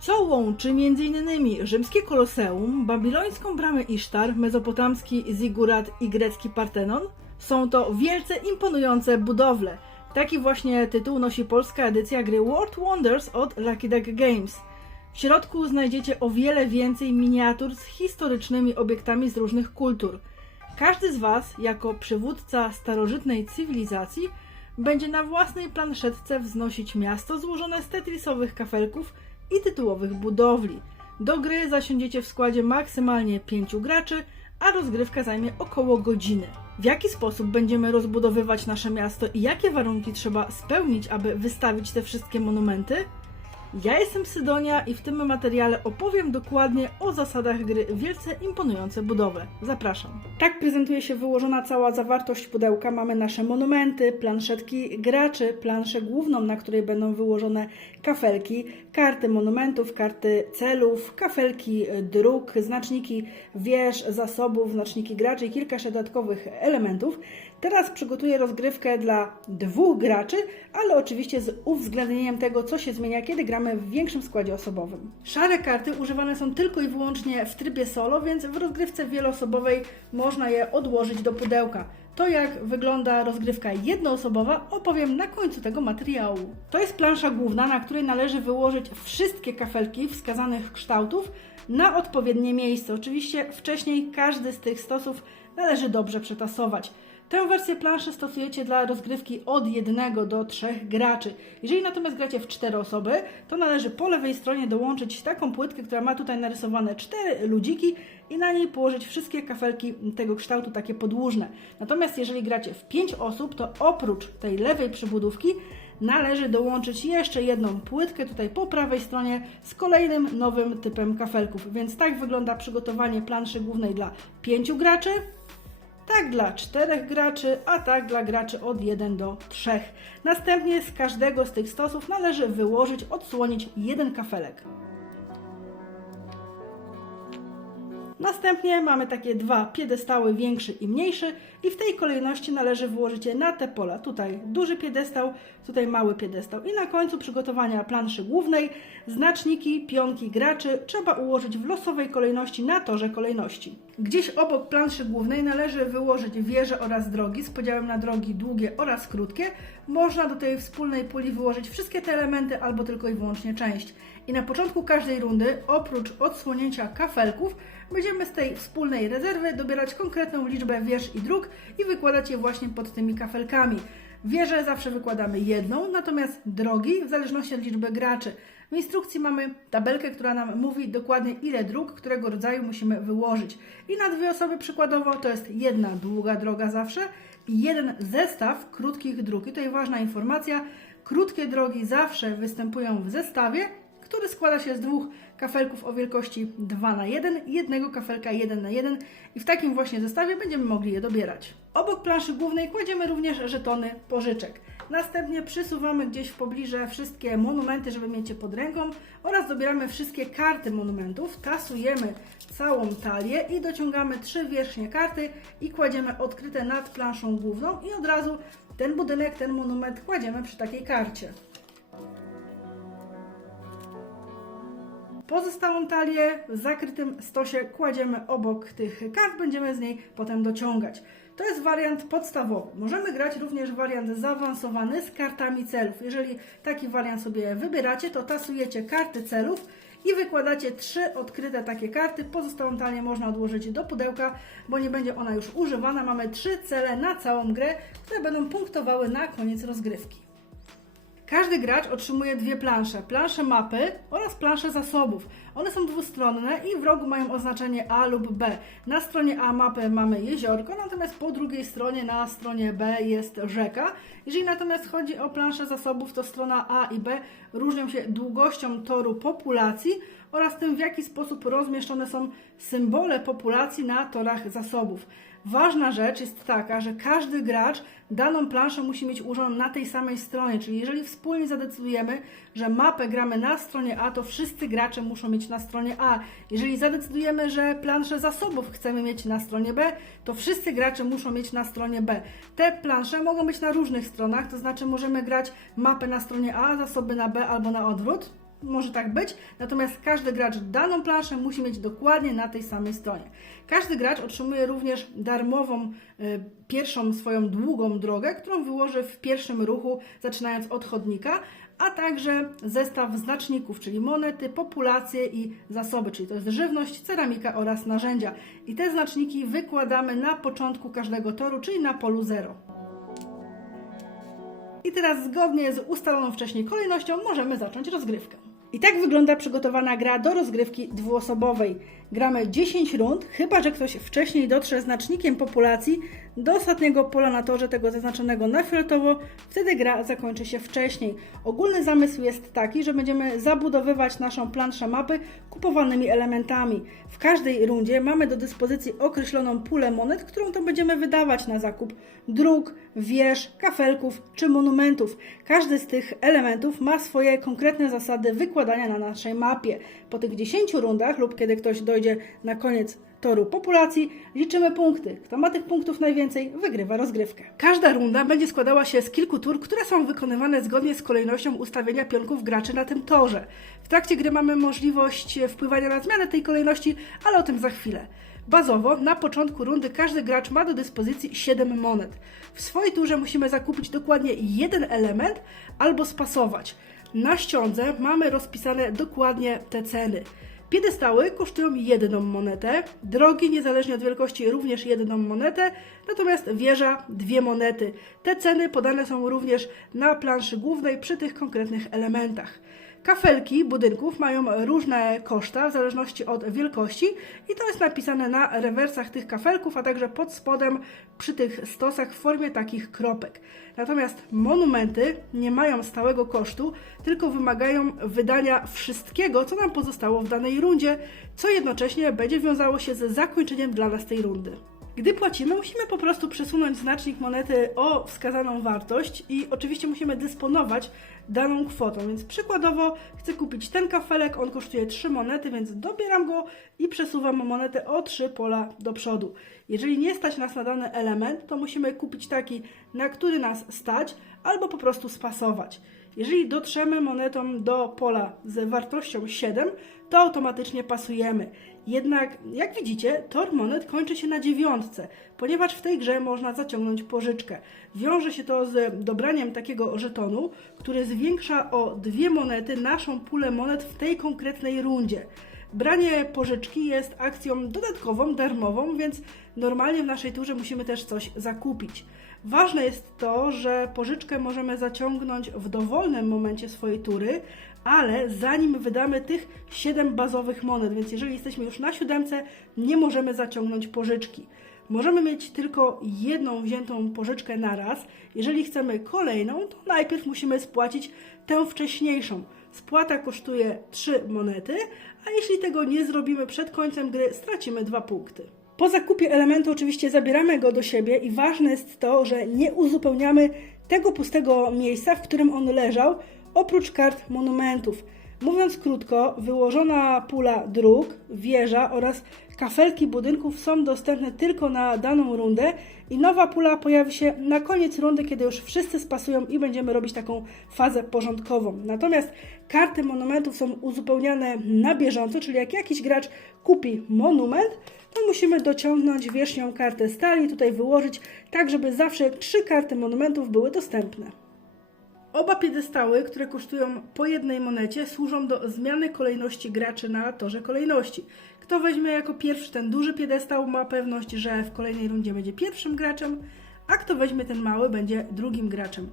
co łączy m.in. rzymskie koloseum, babilońską bramę Isztar, mezopotamski Zigurat i grecki Partenon? Są to wielce imponujące budowle. Taki właśnie tytuł nosi polska edycja gry World Wonders od Lucky Duck Games. W środku znajdziecie o wiele więcej miniatur z historycznymi obiektami z różnych kultur. Każdy z Was, jako przywódca starożytnej cywilizacji, będzie na własnej planszetce wznosić miasto złożone z tetrisowych kafelków i tytułowych budowli. Do gry zasiądziecie w składzie maksymalnie 5 graczy, a rozgrywka zajmie około godziny. W jaki sposób będziemy rozbudowywać nasze miasto i jakie warunki trzeba spełnić, aby wystawić te wszystkie monumenty? Ja jestem Sydonia i w tym materiale opowiem dokładnie o zasadach gry Wielce Imponujące Budowy. Zapraszam. Tak prezentuje się wyłożona cała zawartość pudełka. Mamy nasze monumenty, planszetki graczy, planszę główną, na której będą wyłożone kafelki, karty monumentów, karty celów, kafelki dróg, znaczniki wież, zasobów, znaczniki graczy i kilka dodatkowych elementów. Teraz przygotuję rozgrywkę dla dwóch graczy, ale oczywiście z uwzględnieniem tego, co się zmienia, kiedy gramy w większym składzie osobowym. Szare karty używane są tylko i wyłącznie w trybie solo, więc w rozgrywce wieloosobowej można je odłożyć do pudełka. To jak wygląda rozgrywka jednoosobowa opowiem na końcu tego materiału. To jest plansza główna, na której należy wyłożyć wszystkie kafelki wskazanych kształtów na odpowiednie miejsce. Oczywiście wcześniej każdy z tych stosów należy dobrze przetasować. Tę wersję planszy stosujecie dla rozgrywki od 1 do 3 graczy. Jeżeli natomiast gracie w 4 osoby, to należy po lewej stronie dołączyć taką płytkę, która ma tutaj narysowane 4 ludziki i na niej położyć wszystkie kafelki tego kształtu, takie podłużne. Natomiast jeżeli gracie w 5 osób, to oprócz tej lewej przybudówki należy dołączyć jeszcze jedną płytkę tutaj po prawej stronie z kolejnym nowym typem kafelków. Więc tak wygląda przygotowanie planszy głównej dla 5 graczy tak dla czterech graczy, a tak dla graczy od 1 do 3. Następnie z każdego z tych stosów należy wyłożyć, odsłonić jeden kafelek. Następnie mamy takie dwa piedestały, większy i mniejszy i w tej kolejności należy wyłożyć je na te pola. Tutaj duży piedestał, tutaj mały piedestał i na końcu przygotowania planszy głównej znaczniki, pionki graczy trzeba ułożyć w losowej kolejności na torze kolejności. Gdzieś obok planszy głównej należy wyłożyć wieże oraz drogi z podziałem na drogi długie oraz krótkie. Można do tej wspólnej puli wyłożyć wszystkie te elementy albo tylko i wyłącznie część. I na początku każdej rundy, oprócz odsłonięcia kafelków, będziemy z tej wspólnej rezerwy dobierać konkretną liczbę wież i dróg i wykładać je właśnie pod tymi kafelkami. Wieże zawsze wykładamy jedną, natomiast drogi w zależności od liczby graczy. W instrukcji mamy tabelkę, która nam mówi dokładnie ile dróg, którego rodzaju musimy wyłożyć. I na dwie osoby przykładowo to jest jedna długa droga zawsze i jeden zestaw krótkich dróg. I tutaj ważna informacja, krótkie drogi zawsze występują w zestawie, który składa się z dwóch kafelków o wielkości 2 na 1 i jednego kafelka 1 na 1 i w takim właśnie zestawie będziemy mogli je dobierać. Obok planszy głównej kładziemy również żetony pożyczek. Następnie przysuwamy gdzieś w pobliżu wszystkie monumenty, żeby mieć je pod ręką oraz dobieramy wszystkie karty monumentów, tasujemy całą talię i dociągamy trzy wierzchnie karty i kładziemy odkryte nad planszą główną i od razu ten budynek, ten monument kładziemy przy takiej karcie. Pozostałą talię w zakrytym stosie kładziemy obok tych kart, będziemy z niej potem dociągać. To jest wariant podstawowy. Możemy grać również wariant zaawansowany z kartami celów. Jeżeli taki wariant sobie wybieracie, to tasujecie karty celów i wykładacie trzy odkryte takie karty. Pozostałą talię można odłożyć do pudełka, bo nie będzie ona już używana. Mamy trzy cele na całą grę, które będą punktowały na koniec rozgrywki. Każdy gracz otrzymuje dwie plansze. Planszę mapy oraz planszę zasobów. One są dwustronne i w rogu mają oznaczenie A lub B. Na stronie A mapy mamy jeziorko, natomiast po drugiej stronie, na stronie B jest rzeka. Jeżeli natomiast chodzi o planszę zasobów, to strona A i B różnią się długością toru populacji oraz tym, w jaki sposób rozmieszczone są symbole populacji na torach zasobów. Ważna rzecz jest taka, że każdy gracz daną planszę musi mieć ułożoną na tej samej stronie, czyli jeżeli wspólnie zadecydujemy, że mapę gramy na stronie A, to wszyscy gracze muszą mieć na stronie A. Jeżeli zadecydujemy, że planszę zasobów chcemy mieć na stronie B, to wszyscy gracze muszą mieć na stronie B. Te plansze mogą być na różnych stronach, to znaczy możemy grać mapę na stronie A, zasoby na B albo na odwrót. Może tak być, natomiast każdy gracz daną planszę musi mieć dokładnie na tej samej stronie. Każdy gracz otrzymuje również darmową y, pierwszą swoją długą drogę, którą wyłoży w pierwszym ruchu, zaczynając od chodnika, a także zestaw znaczników, czyli monety, populacje i zasoby, czyli to jest żywność, ceramika oraz narzędzia. I te znaczniki wykładamy na początku każdego toru, czyli na polu 0. I teraz zgodnie z ustaloną wcześniej kolejnością możemy zacząć rozgrywkę. I tak wygląda przygotowana gra do rozgrywki dwuosobowej. Gramy 10 rund, chyba że ktoś wcześniej dotrze znacznikiem populacji do ostatniego pola na torze, tego zaznaczonego na fioletowo, wtedy gra zakończy się wcześniej. Ogólny zamysł jest taki, że będziemy zabudowywać naszą planszę mapy kupowanymi elementami. W każdej rundzie mamy do dyspozycji określoną pulę monet, którą to będziemy wydawać na zakup dróg, wież, kafelków czy monumentów. Każdy z tych elementów ma swoje konkretne zasady wykładania na naszej mapie. Po tych 10 rundach lub kiedy ktoś dojdzie na koniec toru populacji, liczymy punkty. Kto ma tych punktów najwięcej, wygrywa rozgrywkę. Każda runda będzie składała się z kilku tur, które są wykonywane zgodnie z kolejnością ustawienia pionków graczy na tym torze. W trakcie gry mamy możliwość wpływania na zmianę tej kolejności, ale o tym za chwilę. Bazowo na początku rundy każdy gracz ma do dyspozycji 7 monet. W swojej turze musimy zakupić dokładnie jeden element albo spasować. Na ściądze mamy rozpisane dokładnie te ceny. Piedestały kosztują jedną monetę, drogi niezależnie od wielkości również jedną monetę, natomiast wieża dwie monety. Te ceny podane są również na planszy głównej przy tych konkretnych elementach. Kafelki budynków mają różne koszta w zależności od wielkości i to jest napisane na rewersach tych kafelków, a także pod spodem przy tych stosach w formie takich kropek. Natomiast monumenty nie mają stałego kosztu, tylko wymagają wydania wszystkiego, co nam pozostało w danej rundzie, co jednocześnie będzie wiązało się z zakończeniem dla nas tej rundy. Gdy płacimy, musimy po prostu przesunąć znacznik monety o wskazaną wartość i oczywiście musimy dysponować daną kwotą. Więc przykładowo chcę kupić ten kafelek, on kosztuje 3 monety, więc dobieram go i przesuwam monetę o 3 pola do przodu. Jeżeli nie stać nas na dany element, to musimy kupić taki, na który nas stać, albo po prostu spasować. Jeżeli dotrzemy monetą do pola z wartością 7, to automatycznie pasujemy. Jednak, jak widzicie, tor monet kończy się na dziewiątce, ponieważ w tej grze można zaciągnąć pożyczkę. Wiąże się to z dobraniem takiego żetonu, który zwiększa o dwie monety naszą pulę monet w tej konkretnej rundzie. Branie pożyczki jest akcją dodatkową, darmową, więc normalnie w naszej turze musimy też coś zakupić. Ważne jest to, że pożyczkę możemy zaciągnąć w dowolnym momencie swojej tury, ale zanim wydamy tych 7 bazowych monet, więc jeżeli jesteśmy już na siódemce, nie możemy zaciągnąć pożyczki. Możemy mieć tylko jedną wziętą pożyczkę na raz. Jeżeli chcemy kolejną, to najpierw musimy spłacić tę wcześniejszą. Spłata kosztuje 3 monety, a jeśli tego nie zrobimy przed końcem gry, stracimy 2 punkty. Po zakupie elementu oczywiście zabieramy go do siebie i ważne jest to, że nie uzupełniamy tego pustego miejsca, w którym on leżał, oprócz kart monumentów. Mówiąc krótko, wyłożona pula dróg, wieża oraz kafelki budynków są dostępne tylko na daną rundę i nowa pula pojawi się na koniec rundy, kiedy już wszyscy spasują i będziemy robić taką fazę porządkową. Natomiast karty monumentów są uzupełniane na bieżąco, czyli jak jakiś gracz kupi monument, musimy dociągnąć wierzchnią kartę stali, tutaj wyłożyć, tak żeby zawsze trzy karty monumentów były dostępne. Oba piedestały, które kosztują po jednej monecie, służą do zmiany kolejności graczy na torze kolejności. Kto weźmie jako pierwszy ten duży piedestał, ma pewność, że w kolejnej rundzie będzie pierwszym graczem, a kto weźmie ten mały, będzie drugim graczem.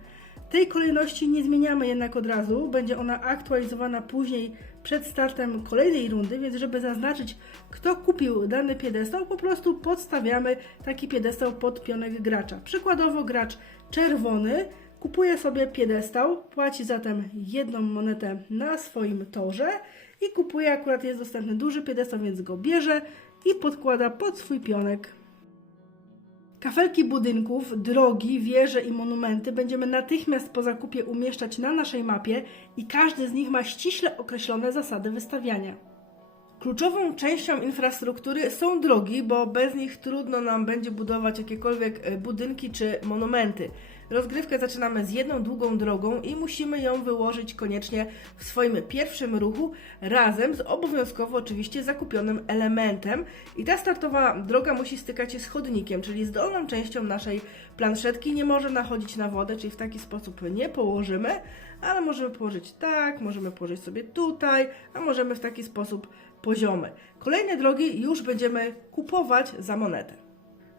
Tej kolejności nie zmieniamy jednak od razu, będzie ona aktualizowana później przed startem kolejnej rundy, więc żeby zaznaczyć, kto kupił dany piedestał, po prostu podstawiamy taki piedestał pod pionek gracza. Przykładowo gracz czerwony kupuje sobie piedestał, płaci zatem jedną monetę na swoim torze i kupuje, akurat jest dostępny duży piedestał, więc go bierze i podkłada pod swój pionek. Kafelki budynków, drogi, wieże i monumenty będziemy natychmiast po zakupie umieszczać na naszej mapie i każdy z nich ma ściśle określone zasady wystawiania. Kluczową częścią infrastruktury są drogi, bo bez nich trudno nam będzie budować jakiekolwiek e, budynki czy monumenty. Rozgrywkę zaczynamy z jedną długą drogą i musimy ją wyłożyć koniecznie w swoim pierwszym ruchu razem z obowiązkowo oczywiście zakupionym elementem. I ta startowa droga musi stykać się z chodnikiem, czyli z dolną częścią naszej planszetki. Nie może nachodzić na wodę, czyli w taki sposób nie położymy, ale możemy położyć tak, możemy położyć sobie tutaj, a możemy w taki sposób poziomy. Kolejne drogi już będziemy kupować za monetę.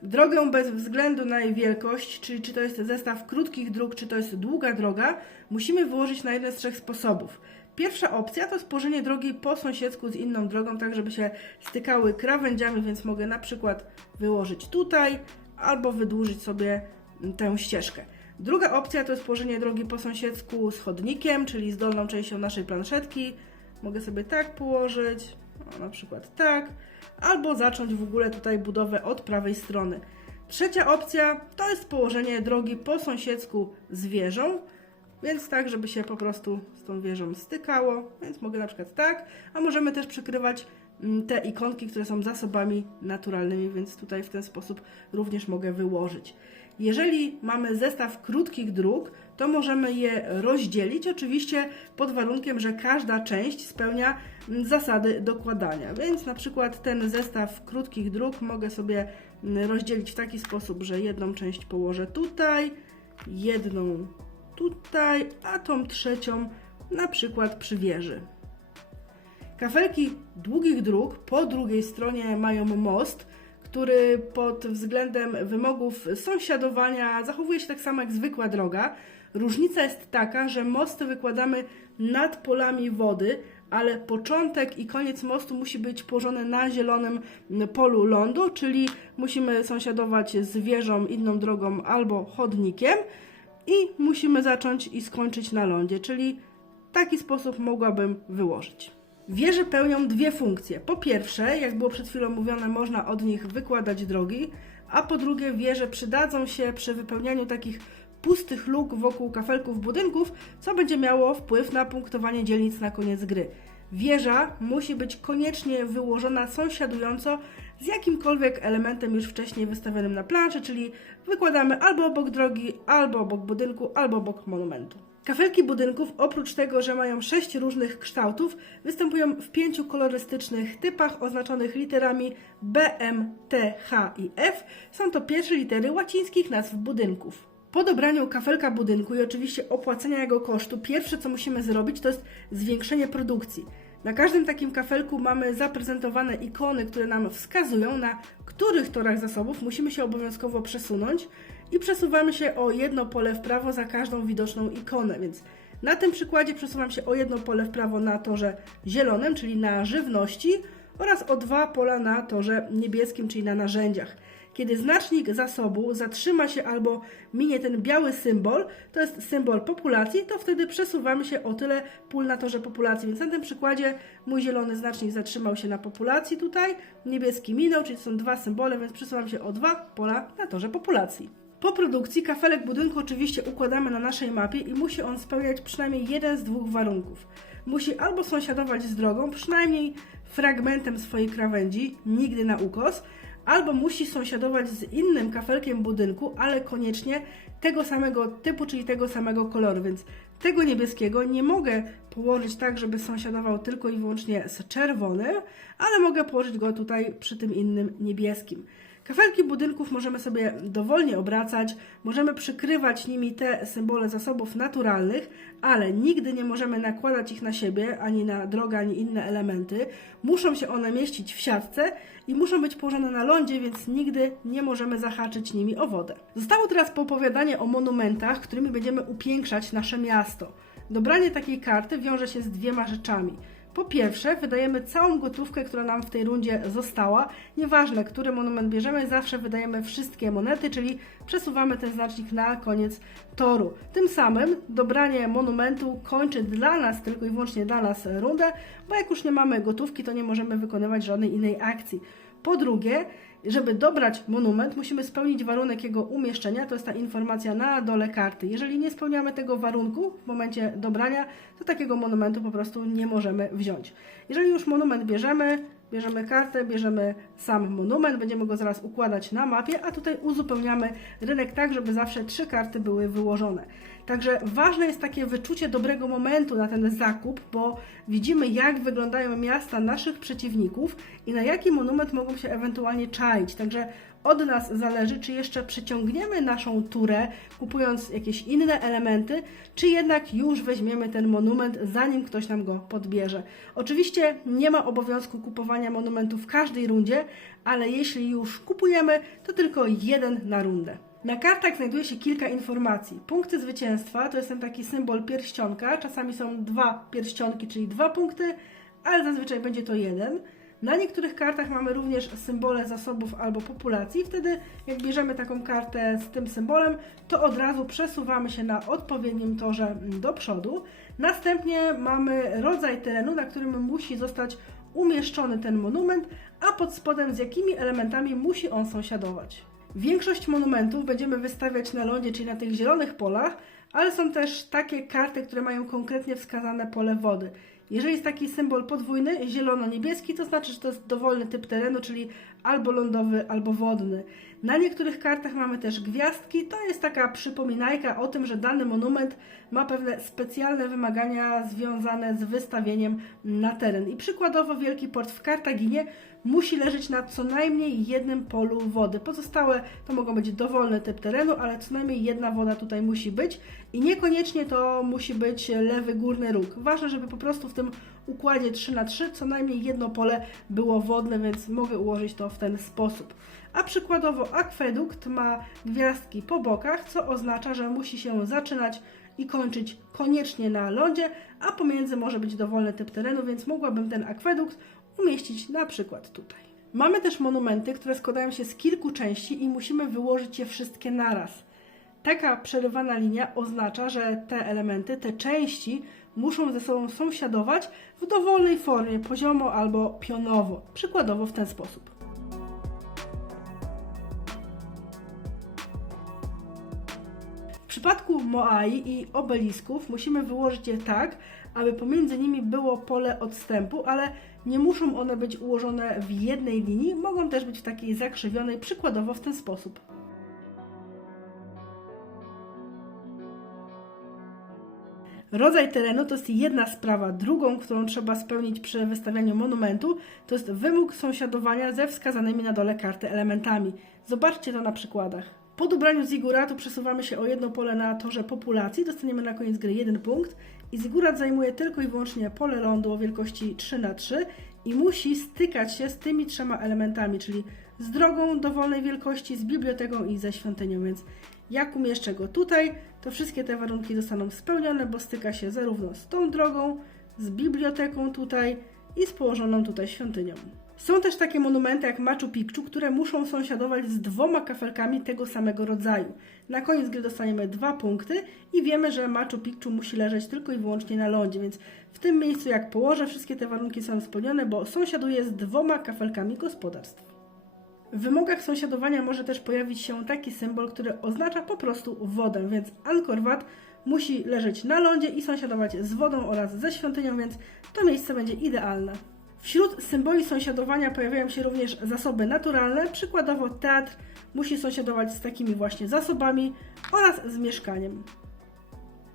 Drogę bez względu na jej wielkość, czyli czy to jest zestaw krótkich dróg, czy to jest długa droga, musimy wyłożyć na jeden z trzech sposobów. Pierwsza opcja to sporzenie drogi po sąsiedzku z inną drogą, tak żeby się stykały krawędziami, więc mogę na przykład wyłożyć tutaj albo wydłużyć sobie tę ścieżkę. Druga opcja to jest drogi po sąsiedzku z chodnikiem, czyli z dolną częścią naszej planszetki. Mogę sobie tak położyć, o, na przykład tak, albo zacząć w ogóle tutaj budowę od prawej strony. Trzecia opcja to jest położenie drogi po sąsiedzku z wieżą, więc tak, żeby się po prostu z tą wieżą stykało, więc mogę na przykład tak, a możemy też przykrywać mm, te ikonki, które są zasobami naturalnymi, więc tutaj w ten sposób również mogę wyłożyć. Jeżeli mamy zestaw krótkich dróg, to możemy je rozdzielić, oczywiście pod warunkiem, że każda część spełnia mm, zasady dokładania. Więc na przykład ten zestaw krótkich dróg mogę sobie mm, rozdzielić w taki sposób, że jedną część położę tutaj, jedną tutaj, a tą trzecią na przykład przy wieży. Kafelki długich dróg po drugiej stronie mają most, który pod względem wymogów sąsiadowania zachowuje się tak samo jak zwykła droga. Różnica jest taka, że mosty wykładamy nad polami wody, ale początek i koniec mostu musi być położony na zielonym polu lądu, czyli musimy sąsiadować z wieżą, inną drogą albo chodnikiem i musimy zacząć i skończyć na lądzie, czyli taki sposób mogłabym wyłożyć. Wieże pełnią dwie funkcje. Po pierwsze, jak było przed chwilą mówione, można od nich wykładać drogi, a po drugie, wieże przydadzą się przy wypełnianiu takich pustych luk wokół kafelków budynków, co będzie miało wpływ na punktowanie dzielnic na koniec gry. Wieża musi być koniecznie wyłożona sąsiadująco z jakimkolwiek elementem już wcześniej wystawionym na planszy, czyli wykładamy albo obok drogi, albo obok budynku, albo obok monumentu. Kafelki budynków, oprócz tego, że mają sześć różnych kształtów, występują w pięciu kolorystycznych typach oznaczonych literami B, M, T, H i F. Są to pierwsze litery łacińskich nazw budynków. Po dobraniu kafelka budynku i oczywiście opłacenia jego kosztu, pierwsze co musimy zrobić to jest zwiększenie produkcji. Na każdym takim kafelku mamy zaprezentowane ikony, które nam wskazują, na których torach zasobów musimy się obowiązkowo przesunąć i przesuwamy się o jedno pole w prawo za każdą widoczną ikonę, więc na tym przykładzie przesuwam się o jedno pole w prawo na torze zielonym, czyli na żywności oraz o dwa pola na torze niebieskim, czyli na narzędziach. Kiedy znacznik zasobu zatrzyma się albo minie ten biały symbol, to jest symbol populacji, to wtedy przesuwamy się o tyle pól na torze populacji. Więc na tym przykładzie mój zielony znacznik zatrzymał się na populacji tutaj, niebieski minął, czyli są dwa symbole, więc przesuwam się o dwa pola na torze populacji. Po produkcji kafelek budynku oczywiście układamy na naszej mapie i musi on spełniać przynajmniej jeden z dwóch warunków. Musi albo sąsiadować z drogą, przynajmniej fragmentem swojej krawędzi, nigdy na ukos, albo musi sąsiadować z innym kafelkiem budynku, ale koniecznie tego samego typu, czyli tego samego koloru, więc tego niebieskiego nie mogę położyć tak, żeby sąsiadował tylko i wyłącznie z czerwonym, ale mogę położyć go tutaj przy tym innym niebieskim. Kafelki budynków możemy sobie dowolnie obracać, możemy przykrywać nimi te symbole zasobów naturalnych, ale nigdy nie możemy nakładać ich na siebie, ani na drogę, ani inne elementy. Muszą się one mieścić w siatce i muszą być położone na lądzie, więc nigdy nie możemy zahaczyć nimi o wodę. Zostało teraz popowiadanie o monumentach, którymi będziemy upiększać nasze miasto. Dobranie takiej karty wiąże się z dwiema rzeczami. Po pierwsze, wydajemy całą gotówkę, która nam w tej rundzie została. Nieważne, który monument bierzemy, zawsze wydajemy wszystkie monety, czyli przesuwamy ten znacznik na koniec toru. Tym samym dobranie monumentu kończy dla nas, tylko i wyłącznie dla nas rundę, bo jak już nie mamy gotówki, to nie możemy wykonywać żadnej innej akcji. Po drugie, żeby dobrać monument, musimy spełnić warunek jego umieszczenia, to jest ta informacja na dole karty. Jeżeli nie spełniamy tego warunku w momencie dobrania, to takiego monumentu po prostu nie możemy wziąć. Jeżeli już monument bierzemy, Bierzemy kartę, bierzemy sam monument, będziemy go zaraz układać na mapie, a tutaj uzupełniamy rynek tak, żeby zawsze trzy karty były wyłożone. Także ważne jest takie wyczucie dobrego momentu na ten zakup, bo widzimy jak wyglądają miasta naszych przeciwników i na jaki monument mogą się ewentualnie czaić. Także od nas zależy, czy jeszcze przyciągniemy naszą turę, kupując jakieś inne elementy, czy jednak już weźmiemy ten monument, zanim ktoś nam go podbierze. Oczywiście nie ma obowiązku kupowania monumentu w każdej rundzie, ale jeśli już kupujemy, to tylko jeden na rundę. Na kartach znajduje się kilka informacji. Punkty zwycięstwa to jest ten taki symbol pierścionka. Czasami są dwa pierścionki, czyli dwa punkty, ale zazwyczaj będzie to jeden. Na niektórych kartach mamy również symbole zasobów albo populacji. Wtedy, jak bierzemy taką kartę z tym symbolem, to od razu przesuwamy się na odpowiednim torze do przodu. Następnie mamy rodzaj terenu, na którym musi zostać umieszczony ten monument, a pod spodem z jakimi elementami musi on sąsiadować. Większość monumentów będziemy wystawiać na lądzie, czyli na tych zielonych polach, ale są też takie karty, które mają konkretnie wskazane pole wody. Jeżeli jest taki symbol podwójny, zielono-niebieski, to znaczy, że to jest dowolny typ terenu, czyli albo lądowy, albo wodny. Na niektórych kartach mamy też gwiazdki. To jest taka przypominajka o tym, że dany monument ma pewne specjalne wymagania związane z wystawieniem na teren. I przykładowo Wielki Port w Kartaginie musi leżeć na co najmniej jednym polu wody. Pozostałe to mogą być dowolny typ terenu, ale co najmniej jedna woda tutaj musi być i niekoniecznie to musi być lewy górny róg. Ważne, żeby po prostu w tym układzie 3 na 3 co najmniej jedno pole było wodne, więc mogę ułożyć to w ten sposób. A przykładowo akwedukt ma gwiazdki po bokach, co oznacza, że musi się zaczynać i kończyć koniecznie na lądzie, a pomiędzy może być dowolny typ terenu, więc mogłabym ten akwedukt umieścić na przykład tutaj. Mamy też monumenty, które składają się z kilku części i musimy wyłożyć je wszystkie naraz. Taka przerywana linia oznacza, że te elementy, te części muszą ze sobą sąsiadować w dowolnej formie, poziomo albo pionowo. Przykładowo w ten sposób. W przypadku Moai i obelisków musimy wyłożyć je tak, aby pomiędzy nimi było pole odstępu, ale nie muszą one być ułożone w jednej linii, mogą też być w takiej zakrzywionej, przykładowo w ten sposób. Rodzaj terenu to jest jedna sprawa. Drugą, którą trzeba spełnić przy wystawianiu monumentu, to jest wymóg sąsiadowania ze wskazanymi na dole karty elementami. Zobaczcie to na przykładach. Po dobraniu ziguratu przesuwamy się o jedno pole na torze populacji, dostaniemy na koniec gry jeden punkt. I zigurat zajmuje tylko i wyłącznie pole lądu o wielkości 3 na 3 i musi stykać się z tymi trzema elementami, czyli z drogą dowolnej wielkości, z biblioteką i ze świątynią, więc jak umieszczę go tutaj, to wszystkie te warunki zostaną spełnione, bo styka się zarówno z tą drogą, z biblioteką tutaj i z położoną tutaj świątynią. Są też takie monumenty jak Machu Picchu, które muszą sąsiadować z dwoma kafelkami tego samego rodzaju. Na koniec gry dostaniemy dwa punkty i wiemy, że Machu Picchu musi leżeć tylko i wyłącznie na lądzie, więc w tym miejscu jak położę, wszystkie te warunki są spełnione, bo sąsiaduje z dwoma kafelkami gospodarstw. W wymogach sąsiadowania może też pojawić się taki symbol, który oznacza po prostu wodę, więc Angkor Wat musi leżeć na lądzie i sąsiadować z wodą oraz ze świątynią, więc to miejsce będzie idealne. Wśród symboli sąsiadowania pojawiają się również zasoby naturalne, przykładowo teatr musi sąsiadować z takimi właśnie zasobami oraz z mieszkaniem.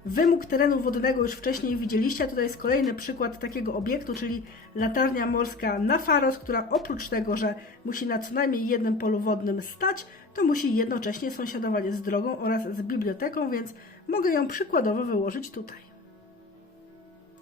Wymóg terenu wodnego już wcześniej widzieliście, tutaj jest kolejny przykład takiego obiektu, czyli latarnia morska na Faros, która oprócz tego, że musi na co najmniej jednym polu wodnym stać, to musi jednocześnie sąsiadować z drogą oraz z biblioteką, więc mogę ją przykładowo wyłożyć tutaj.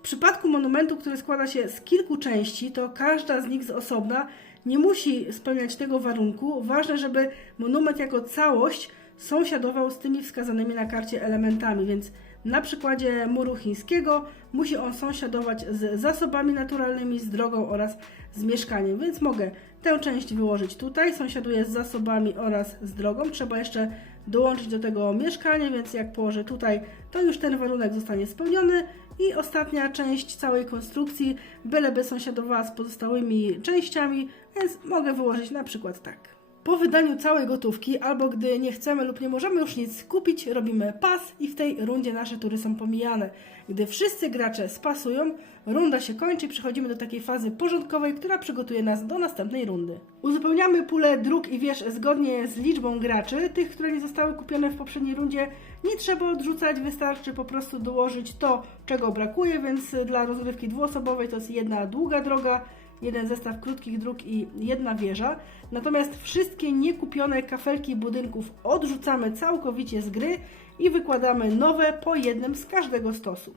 W przypadku monumentu, który składa się z kilku części, to każda z nich z osobna nie musi spełniać tego warunku. Ważne, żeby monument jako całość sąsiadował z tymi wskazanymi na karcie elementami, więc na przykładzie muru chińskiego musi on sąsiadować z zasobami naturalnymi, z drogą oraz z mieszkaniem, więc mogę tę część wyłożyć tutaj, sąsiaduje z zasobami oraz z drogą. Trzeba jeszcze dołączyć do tego mieszkanie, więc jak położę tutaj, to już ten warunek zostanie spełniony. I ostatnia część całej konstrukcji, byleby sąsiadowała z pozostałymi częściami, więc mogę wyłożyć na przykład tak. Po wydaniu całej gotówki, albo gdy nie chcemy lub nie możemy już nic kupić, robimy pas i w tej rundzie nasze tury są pomijane. Gdy wszyscy gracze spasują, runda się kończy i przechodzimy do takiej fazy porządkowej, która przygotuje nas do następnej rundy. Uzupełniamy pulę dróg i wież zgodnie z liczbą graczy. Tych, które nie zostały kupione w poprzedniej rundzie, nie trzeba odrzucać, wystarczy po prostu dołożyć to, czego brakuje, więc dla rozgrywki dwuosobowej to jest jedna długa droga, jeden zestaw krótkich dróg i jedna wieża. Natomiast wszystkie niekupione kafelki budynków odrzucamy całkowicie z gry i wykładamy nowe po jednym z każdego stosu.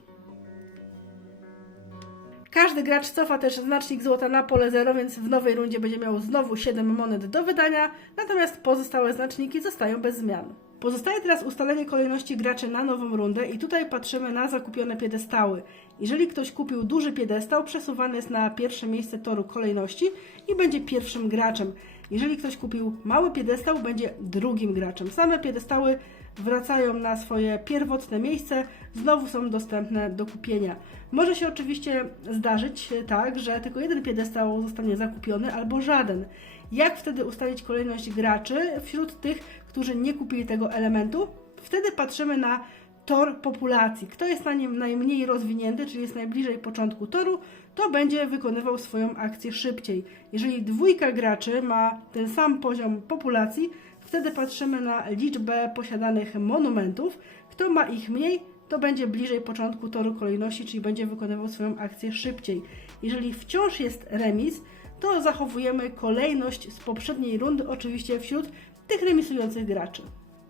Każdy gracz cofa też znacznik złota na pole 0, więc w nowej rundzie będzie miał znowu 7 monet do wydania, natomiast pozostałe znaczniki zostają bez zmian. Pozostaje teraz ustalenie kolejności graczy na nową rundę i tutaj patrzymy na zakupione piedestały. Jeżeli ktoś kupił duży piedestał, przesuwany jest na pierwsze miejsce toru kolejności i będzie pierwszym graczem. Jeżeli ktoś kupił mały piedestał, będzie drugim graczem. Same piedestały wracają na swoje pierwotne miejsce, znowu są dostępne do kupienia. Może się oczywiście zdarzyć tak, że tylko jeden piedestał zostanie zakupiony albo żaden. Jak wtedy ustalić kolejność graczy wśród tych, którzy nie kupili tego elementu? Wtedy patrzymy na tor populacji. Kto jest na nim najmniej rozwinięty, czyli jest najbliżej początku toru, to będzie wykonywał swoją akcję szybciej. Jeżeli dwójka graczy ma ten sam poziom populacji, wtedy patrzymy na liczbę posiadanych monumentów. Kto ma ich mniej, to będzie bliżej początku toru kolejności, czyli będzie wykonywał swoją akcję szybciej. Jeżeli wciąż jest remis, to zachowujemy kolejność z poprzedniej rundy, oczywiście wśród tych remisujących graczy.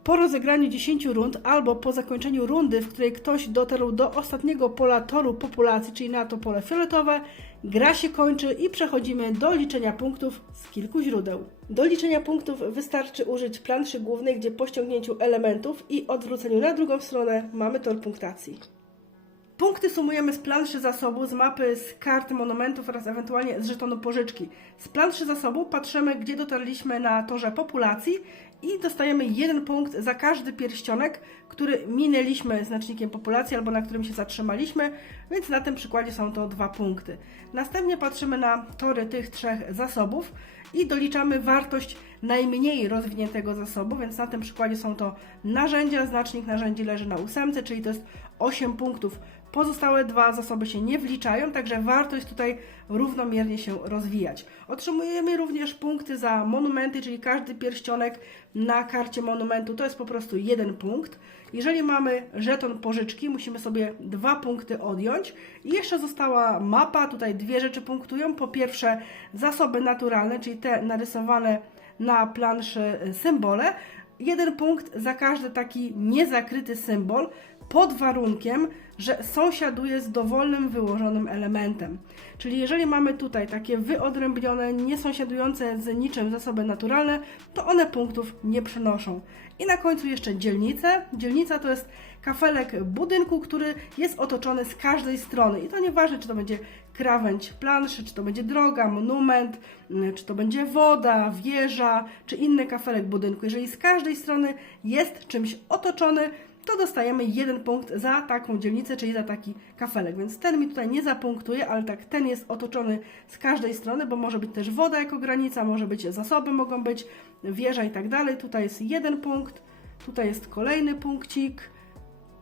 Po rozegraniu 10 rund albo po zakończeniu rundy, w której ktoś dotarł do ostatniego pola toru populacji, czyli na to pole fioletowe, gra się kończy i przechodzimy do liczenia punktów z kilku źródeł. Do liczenia punktów wystarczy użyć planszy głównej, gdzie po ściągnięciu elementów i odwróceniu na drugą stronę mamy tor punktacji. Punkty sumujemy z planszy zasobu, z mapy, z kart monumentów oraz ewentualnie z żetonu pożyczki. Z planszy zasobu patrzymy, gdzie dotarliśmy na torze populacji i dostajemy jeden punkt za każdy pierścionek, który minęliśmy znacznikiem populacji albo na którym się zatrzymaliśmy, więc na tym przykładzie są to dwa punkty. Następnie patrzymy na tory tych trzech zasobów i doliczamy wartość najmniej rozwiniętego zasobu, więc na tym przykładzie są to narzędzia, znacznik narzędzi leży na ósemce, czyli to jest 8 punktów. Pozostałe dwa zasoby się nie wliczają, także warto jest tutaj równomiernie się rozwijać. Otrzymujemy również punkty za monumenty, czyli każdy pierścionek na karcie monumentu to jest po prostu jeden punkt. Jeżeli mamy żeton pożyczki, musimy sobie dwa punkty odjąć. I jeszcze została mapa, tutaj dwie rzeczy punktują. Po pierwsze zasoby naturalne, czyli te narysowane na planszy symbole. Jeden punkt za każdy taki niezakryty symbol pod warunkiem, że sąsiaduje z dowolnym wyłożonym elementem. Czyli jeżeli mamy tutaj takie wyodrębnione, niesąsiadujące z niczym zasoby naturalne, to one punktów nie przynoszą. I na końcu jeszcze dzielnice. Dzielnica to jest kafelek budynku, który jest otoczony z każdej strony. I to nieważne, czy to będzie krawędź planszy, czy to będzie droga, monument, czy to będzie woda, wieża, czy inny kafelek budynku. Jeżeli z każdej strony jest czymś otoczony, to dostajemy jeden punkt za taką dzielnicę, czyli za taki kafelek. Więc ten mi tutaj nie zapunktuje, ale tak, ten jest otoczony z każdej strony, bo może być też woda jako granica, może być zasoby, mogą być wieża i tak dalej. Tutaj jest jeden punkt, tutaj jest kolejny punkcik.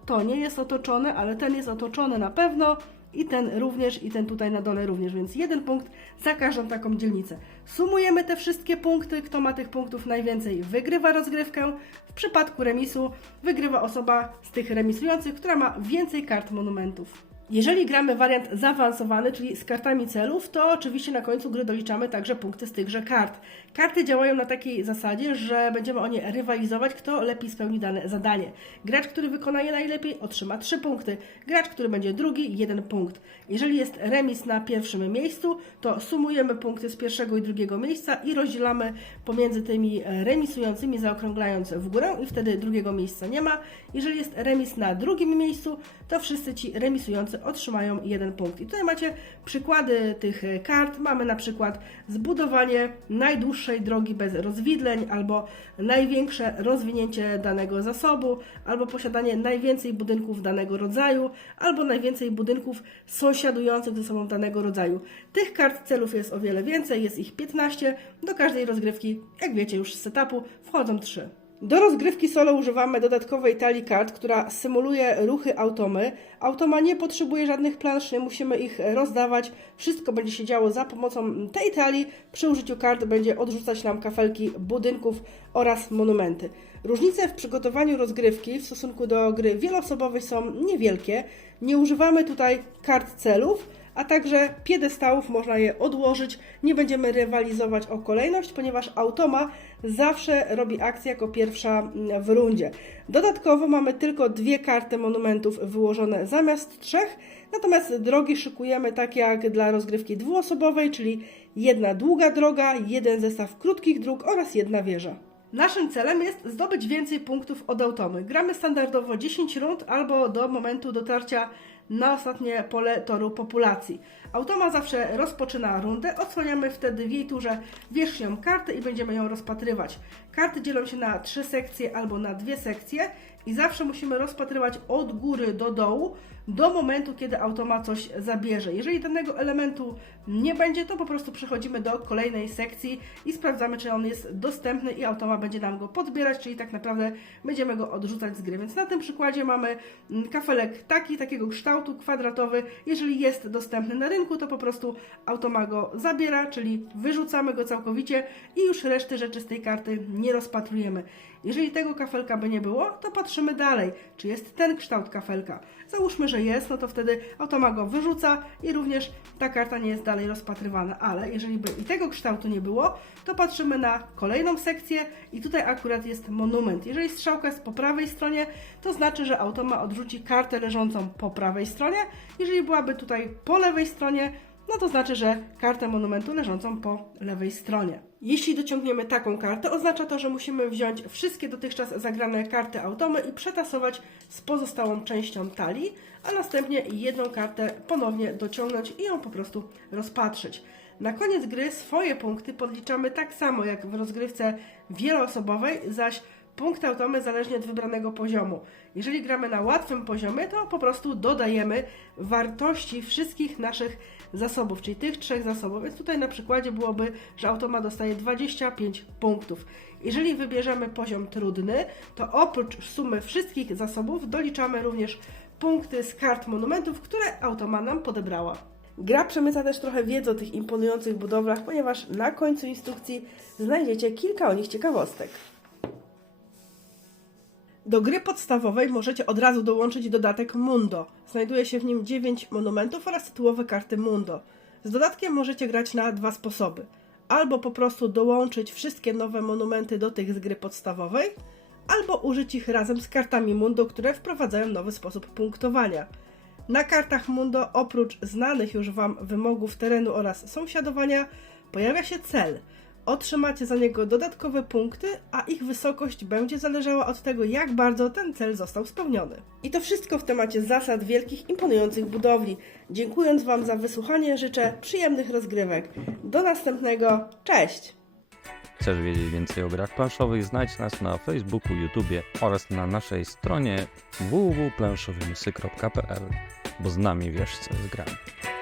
To nie jest otoczony, ale ten jest otoczony na pewno i ten również, i ten tutaj na dole również, więc jeden punkt za każdą taką dzielnicę. Sumujemy te wszystkie punkty, kto ma tych punktów najwięcej, wygrywa rozgrywkę. W przypadku remisu wygrywa osoba z tych remisujących, która ma więcej kart monumentów. Jeżeli gramy wariant zaawansowany, czyli z kartami celów, to oczywiście na końcu gry doliczamy także punkty z tychże kart. Karty działają na takiej zasadzie, że będziemy o nie rywalizować, kto lepiej spełni dane zadanie. Gracz, który wykona je najlepiej, otrzyma 3 punkty. Gracz, który będzie drugi, 1 punkt. Jeżeli jest remis na pierwszym miejscu, to sumujemy punkty z pierwszego i drugiego miejsca i rozdzielamy pomiędzy tymi remisującymi, zaokrąglając w górę i wtedy drugiego miejsca nie ma. Jeżeli jest remis na drugim miejscu, to wszyscy ci remisujący otrzymają jeden punkt. I tutaj macie przykłady tych kart. Mamy na przykład zbudowanie najdłuższej drogi bez rozwidleń, albo największe rozwinięcie danego zasobu, albo posiadanie najwięcej budynków danego rodzaju, albo najwięcej budynków sąsiadujących ze sobą danego rodzaju. Tych kart celów jest o wiele więcej, jest ich 15. Do każdej rozgrywki, jak wiecie już z setupu, wchodzą 3. Do rozgrywki solo używamy dodatkowej talii kart, która symuluje ruchy automy. Automa nie potrzebuje żadnych plansz, nie musimy ich rozdawać. Wszystko będzie się działo za pomocą tej talii. Przy użyciu kart będzie odrzucać nam kafelki budynków oraz monumenty. Różnice w przygotowaniu rozgrywki w stosunku do gry wieloosobowej są niewielkie. Nie używamy tutaj kart celów, a także piedestałów można je odłożyć. Nie będziemy rywalizować o kolejność, ponieważ automa zawsze robi akcję jako pierwsza mm, w rundzie. Dodatkowo mamy tylko dwie karty monumentów wyłożone zamiast trzech, natomiast drogi szykujemy tak jak dla rozgrywki dwuosobowej, czyli jedna długa droga, jeden zestaw krótkich dróg oraz jedna wieża. Naszym celem jest zdobyć więcej punktów od automy. Gramy standardowo 10 rund albo do momentu dotarcia na ostatnie pole toru populacji. Automa zawsze rozpoczyna rundę, odsłaniamy wtedy w jej turze wierzchnią kartę i będziemy ją rozpatrywać. Karty dzielą się na trzy sekcje albo na dwie sekcje i zawsze musimy rozpatrywać od góry do dołu do momentu, kiedy automa coś zabierze. Jeżeli danego elementu nie będzie, to po prostu przechodzimy do kolejnej sekcji i sprawdzamy, czy on jest dostępny i automa będzie nam go podbierać, czyli tak naprawdę będziemy go odrzucać z gry. Więc na tym przykładzie mamy kafelek taki, takiego kształtu, kwadratowy. Jeżeli jest dostępny na rynku, to po prostu automa go zabiera, czyli wyrzucamy go całkowicie i już reszty rzeczy z tej karty nie rozpatrujemy. Jeżeli tego kafelka by nie było, to patrzymy dalej, czy jest ten kształt kafelka. Załóżmy, że jest, no to wtedy automa go wyrzuca i również ta karta nie jest dalej rozpatrywana. Ale jeżeli by i tego kształtu nie było, to patrzymy na kolejną sekcję i tutaj akurat jest monument. Jeżeli strzałka jest po prawej stronie, to znaczy, że automa odrzuci kartę leżącą po prawej stronie. Jeżeli byłaby tutaj po lewej stronie, no to znaczy, że kartę monumentu leżącą po lewej stronie. Jeśli dociągniemy taką kartę, oznacza to, że musimy wziąć wszystkie dotychczas zagrane karty automy i przetasować z pozostałą częścią talii, a następnie jedną kartę ponownie dociągnąć i ją po prostu rozpatrzyć. Na koniec gry swoje punkty podliczamy tak samo jak w rozgrywce wieloosobowej, zaś punkty automy zależnie od wybranego poziomu. Jeżeli gramy na łatwym poziomie, to po prostu dodajemy wartości wszystkich naszych zasobów, czyli tych trzech zasobów. Więc tutaj na przykładzie byłoby, że automa dostaje 25 punktów. Jeżeli wybierzemy poziom trudny, to oprócz sumy wszystkich zasobów doliczamy również punkty z kart monumentów, które automa nam podebrała. Gra przemyca też trochę wiedzy o tych imponujących budowlach, ponieważ na końcu instrukcji znajdziecie kilka o nich ciekawostek. Do gry podstawowej możecie od razu dołączyć dodatek Mundo. Znajduje się w nim 9 monumentów oraz tytułowe karty Mundo. Z dodatkiem możecie grać na dwa sposoby. Albo po prostu dołączyć wszystkie nowe monumenty do tych z gry podstawowej, albo użyć ich razem z kartami Mundo, które wprowadzają nowy sposób punktowania. Na kartach Mundo oprócz znanych już Wam wymogów terenu oraz sąsiadowania pojawia się cel. Otrzymacie za niego dodatkowe punkty, a ich wysokość będzie zależała od tego, jak bardzo ten cel został spełniony. I to wszystko w temacie zasad wielkich, imponujących budowli. Dziękując Wam za wysłuchanie, życzę przyjemnych rozgrywek. Do następnego, cześć! Chcesz wiedzieć więcej o grach planszowych? Znajdź nas na Facebooku, YouTubie oraz na naszej stronie www.planszowymysy.pl, bo z nami wiesz co jest.